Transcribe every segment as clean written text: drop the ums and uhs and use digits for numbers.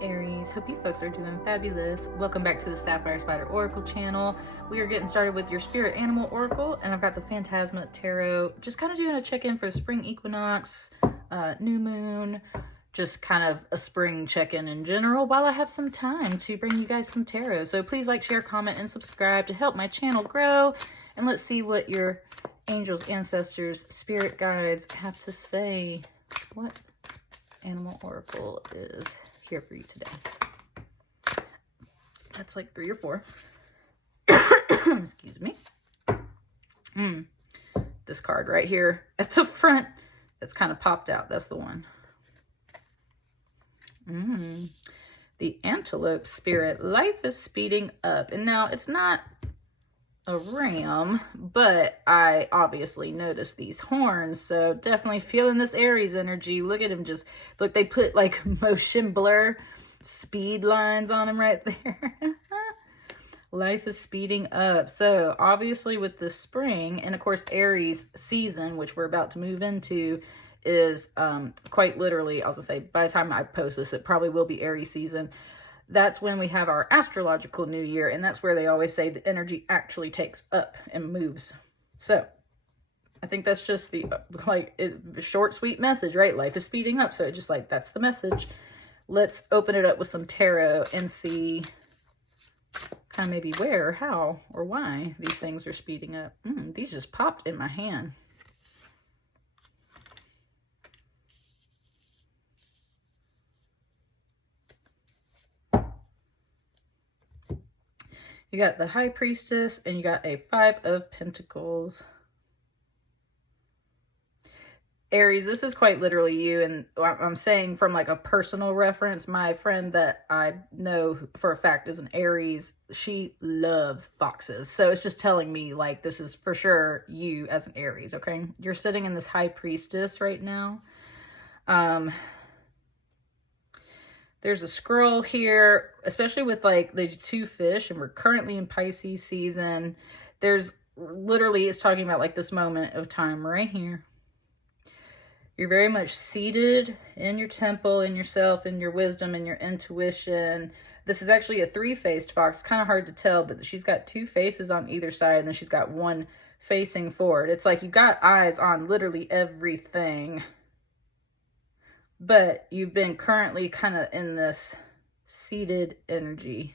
Aries, hope you folks are doing fabulous. Welcome back to the Sapphire Spider Oracle channel. We are getting started with your Spirit Animal Oracle, and I've got the Phantasma Tarot. Just kind of doing a check-in for the spring equinox, new moon, just kind of a spring check-in in general while I have some time to bring you guys some tarot. So please like, share, comment, and subscribe to help my channel grow. And let's see what your angels, ancestors, spirit guides have to say. What Animal Oracle is here for you today. That's like 3 or 4. Excuse me. This card right here at the front that's kind of popped out. That's the one. The Antelope Spirit. Life is speeding up. And now it's not a ram, but I obviously noticed these horns, so definitely feeling this Aries energy. Look at him, just look, they put like motion blur speed lines on him right there. Life is speeding up. So obviously with the spring, and of course Aries season, which we're about to move into, is quite literally, I was gonna say, by the time I post this, it probably will be Aries season. That's when we have our astrological new year, and that's where they always say the energy actually takes up and moves. So I think that's just the short, sweet message, right? Life is speeding up. So it just like, that's the message. Let's open it up with some tarot and see kind of maybe where, how, or why these things are speeding up. These just popped in my hand. You got the High Priestess, and you got a 5 of Pentacles. Aries, this is quite literally you, and I'm saying from like a personal reference, my friend that I know for a fact is an Aries, she loves foxes. So it's just telling me like this is for sure you as an Aries, okay? You're sitting in this High Priestess right now. There's a scroll here, especially with like the 2 fish, and we're currently in Pisces season. There's literally, it's talking about like this moment of time right here. You're very much seated in your temple, in yourself, in your wisdom, in your intuition. This is actually a 3-faced fox. It's kind of hard to tell, but she's got 2 faces on either side, and then she's got 1 facing forward. It's like you've got eyes on literally everything. But you've been currently kind of in this seated energy.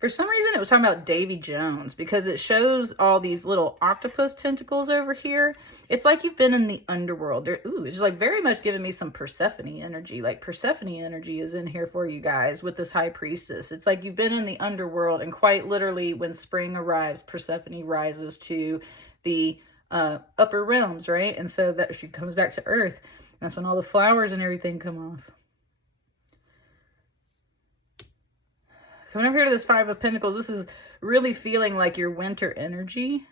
For some reason, it was talking about Davy Jones because it shows all these little octopus tentacles over here. It's like you've been in the underworld. It's like very much giving me some Persephone energy. Like Persephone energy is in here for you guys with this High Priestess. It's like you've been in the underworld, and quite literally when spring arrives, Persephone rises to the upper realms, right? And so that she comes back to Earth. That's when all the flowers and everything come off. Coming over here to this 5 of Pentacles, this is really feeling like your winter energy.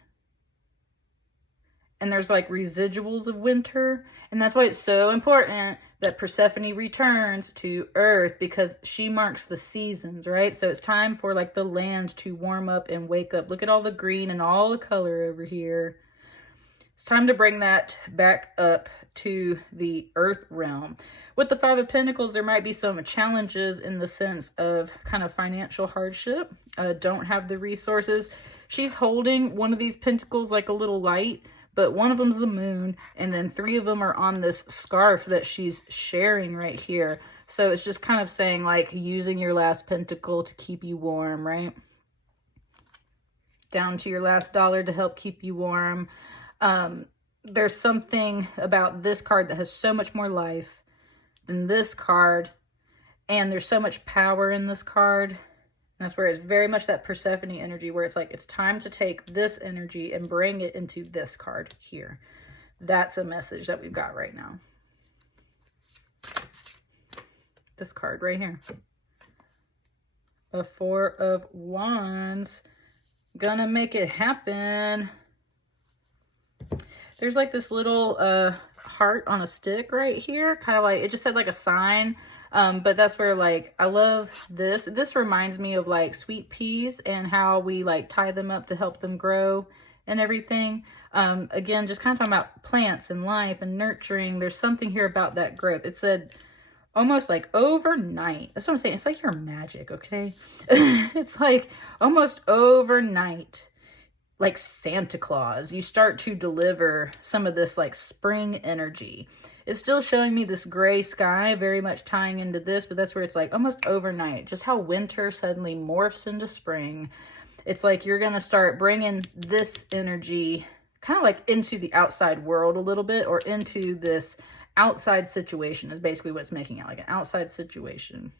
And there's like residuals of winter. And that's why it's so important that Persephone returns to Earth, because she marks the seasons, right? So it's time for like the land to warm up and wake up. Look at all the green and all the color over here. It's time to bring that back up to the earth realm. With the 5 of Pentacles, there might be some challenges in the sense of kind of financial hardship. Don't have the resources. She's holding one of these pentacles like a little light, but one of them's the moon, and then 3 of them are on this scarf that she's sharing right here. So it's just kind of saying like using your last pentacle to keep you warm, right? Down to your last dollar to help keep you warm. There's something about this card that has so much more life than this card, and there's so much power in this card. And that's where it's very much that Persephone energy, where it's like it's time to take this energy and bring it into this card here. That's a message that we've got right now. This card right here, the 4 of Wands. Gonna make it happen. There's like this little heart on a stick right here, kind of like, it just said like a sign, but that's where like, I love this. This reminds me of like sweet peas and how we like tie them up to help them grow and everything. Again, just kind of talking about plants and life and nurturing. There's something here about that growth. It said almost like overnight. That's what I'm saying. It's like you're magic, okay? It's like almost overnight, like Santa Claus, you start to deliver some of this like spring energy. It's still showing me this gray sky, very much tying into this, but that's where it's like almost overnight, just how winter suddenly morphs into spring. It's like you're going to start bringing this energy kind of like into the outside world a little bit, or into this outside situation is basically what it's making it, like an outside situation.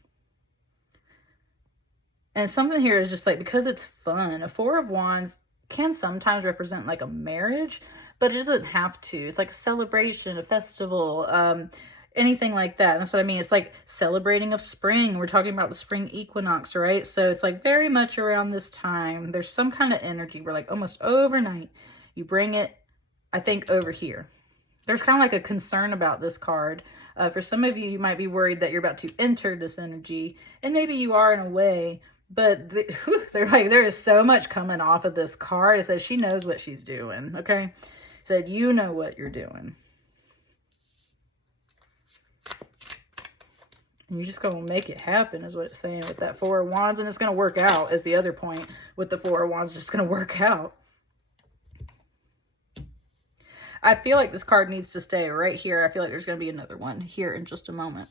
And something here is just like, because it's fun, a Four of Wands can sometimes represent like a marriage, but it doesn't have to. It's like a celebration, a festival, anything like that. And that's what I mean. It's like celebrating of spring. We're talking about the spring equinox, right? So it's like very much around this time. There's some kind of energy where like almost overnight, you bring it, I think, over here. There's kind of like a concern about this card. For some of you, you might be worried that you're about to enter this energy, and maybe you are in a way, but they're like, there is so much coming off of this card. It says she knows what she's doing, okay? It said, you know what you're doing. And you're just going to make it happen is what it's saying with that Four of Wands, and it's going to work out is the other point with the Four of Wands, just going to work out. I feel like this card needs to stay right here. I feel like there's going to be another one here in just a moment.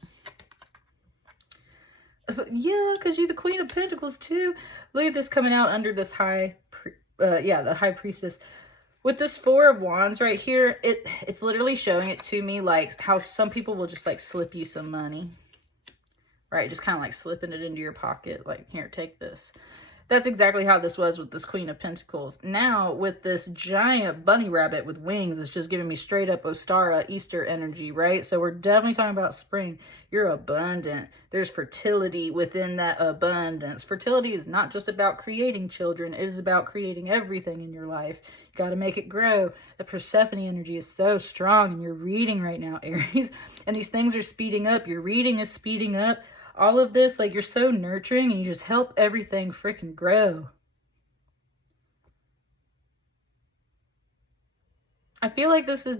Yeah, because you're the Queen of Pentacles too. Look at this coming out under this the High Priestess. With this Four of Wands right here, it's literally showing it to me like how some people will just like slip you some money. Right? Just kind of like slipping it into your pocket. Like, here, take this. That's exactly how this was with this Queen of Pentacles. Now, with this giant bunny rabbit with wings, it's just giving me straight up Ostara Easter energy, right? So we're definitely talking about spring. You're abundant. There's fertility within that abundance. Fertility is not just about creating children. It is about creating everything in your life. You got to make it grow. The Persephone energy is so strong in your reading right now, Aries. And these things are speeding up. Your reading is speeding up. All of this, like, you're so nurturing and you just help everything freaking grow. I feel like this is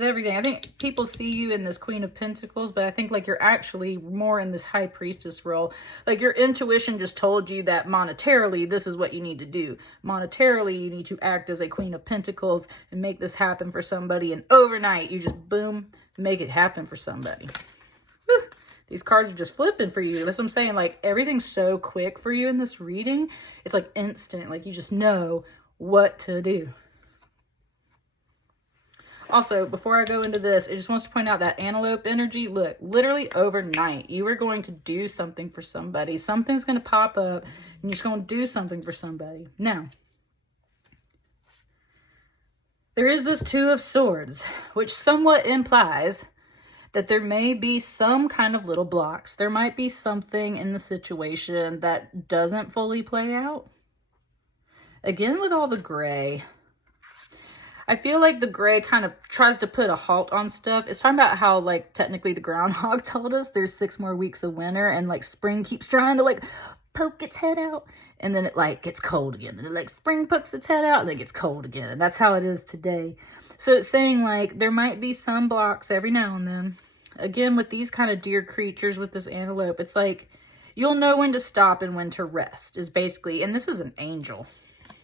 everything. I think people see you in this Queen of Pentacles, but I think like you're actually more in this High Priestess role. Like your intuition just told you that monetarily, this is what you need to do. Monetarily, you need to act as a Queen of Pentacles and make this happen for somebody. And overnight, you just boom, make it happen for somebody. Whew. These cards are just flipping for you. That's what I'm saying. Like, everything's so quick for you in this reading. It's like instant. Like, you just know what to do. Also, before I go into this, it just wants to point out that antelope energy. Look, literally overnight, you are going to do something for somebody. Something's going to pop up, and you're just going to do something for somebody. Now, there is this Two of Swords, which somewhat implies that there may be some kind of little blocks. There might be something in the situation that doesn't fully play out. Again, with all the gray, I feel like the gray kind of tries to put a halt on stuff. It's talking about how, like, technically the groundhog told us there's 6 more weeks of winter, and, like, spring keeps trying to, like, poke its head out, and then it, like, gets cold again. And then, like, spring pokes its head out, and then it gets cold again. And that's how it is today. So it's saying, like, there might be some blocks every now and then. Again, with these kind of deer creatures, with this antelope, it's like, you'll know when to stop and when to rest, is basically, and this is an angel.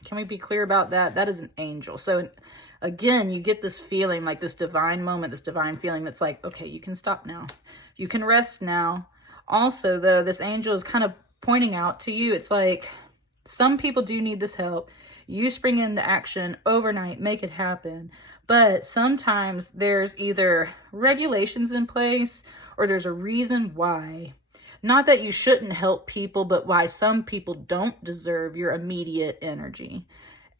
Can we be clear about that? That is an angel. So, again, you get this feeling, like this divine moment, this divine feeling that's like, okay, you can stop now. You can rest now. Also, though, this angel is kind of pointing out to you, it's like, some people do need this help. You spring into action overnight, make it happen. But sometimes there's either regulations in place or there's a reason why. Not that you shouldn't help people, but why some people don't deserve your immediate energy.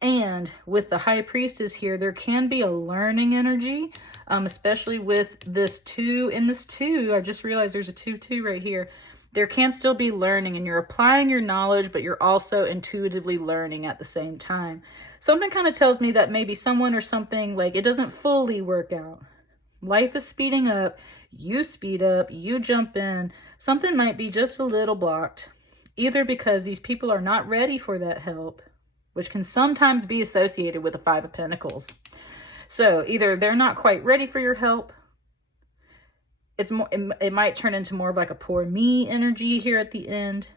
And with the High Priestess here, there can be a learning energy, especially with this 2. In this 2, I just realized there's a 2-2 right here. There can still be learning, and you're applying your knowledge, but you're also intuitively learning at the same time. Something kind of tells me that maybe someone or something, like, it doesn't fully work out. Life is speeding up. You speed up. You jump in. Something might be just a little blocked, either because these people are not ready for that help, which can sometimes be associated with the 5 of Pentacles. So either they're not quite ready for your help, it's more, it might turn into more of like a poor me energy here at the end.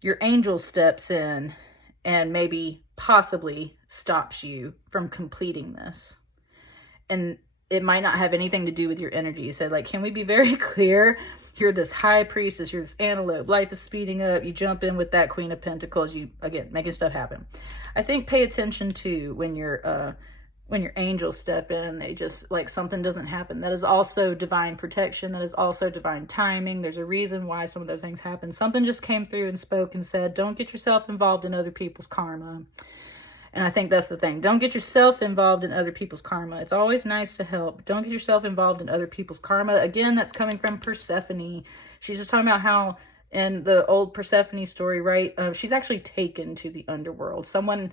Your angel steps in and maybe possibly stops you from completing this. And it might not have anything to do with your energy. So like, can we be very clear? You're this high priestess, you're this antelope, life is speeding up, you jump in with that Queen of Pentacles, you, again, making stuff happen. I think pay attention to when your angels step in and they just, like, something doesn't happen. That is also divine protection. That is also divine timing. There's a reason why some of those things happen. Something just came through and spoke and said, don't get yourself involved in other people's karma. And I think that's the thing. Don't get yourself involved in other people's karma. It's always nice to help. Don't get yourself involved in other people's karma. Again, that's coming from Persephone. She's just talking about how in the old Persephone story, right? She's actually taken to the underworld. Someone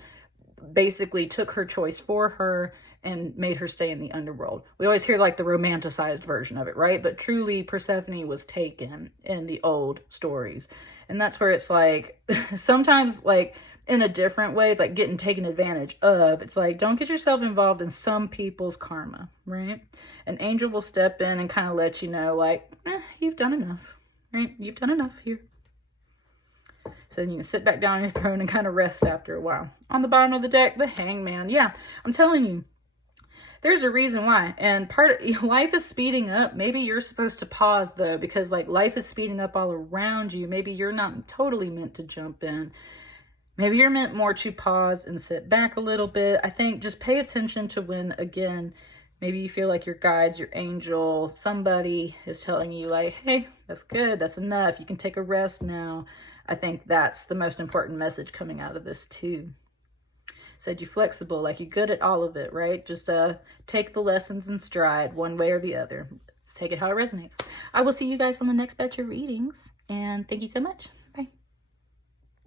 basically took her choice for her and made her stay in the underworld. We always hear like the romanticized version of it, right? But truly Persephone was taken in the old stories. And that's where it's like, sometimes like in a different way, it's like getting taken advantage of. It's like, don't get yourself involved in some people's karma, right? An angel will step in and kind of let you know, like, you've done enough, right? You've done enough here. So then you can sit back down on your throne and kind of rest after a while. On the bottom of the deck, the Hangman. Yeah, I'm telling you, there's a reason why. And part of life is speeding up. Maybe you're supposed to pause though, because like life is speeding up all around you. Maybe you're not totally meant to jump in. Maybe you're meant more to pause and sit back a little bit. I think just pay attention to when, again, maybe you feel like your guides, your angel, somebody is telling you like, hey, that's good, that's enough. You can take a rest now. I think that's the most important message coming out of this too. Said you're flexible, like you're good at all of it, right? Just take the lessons in stride one way or the other. Take it how it resonates. I will see you guys on the next batch of readings, and thank you so much. Bye.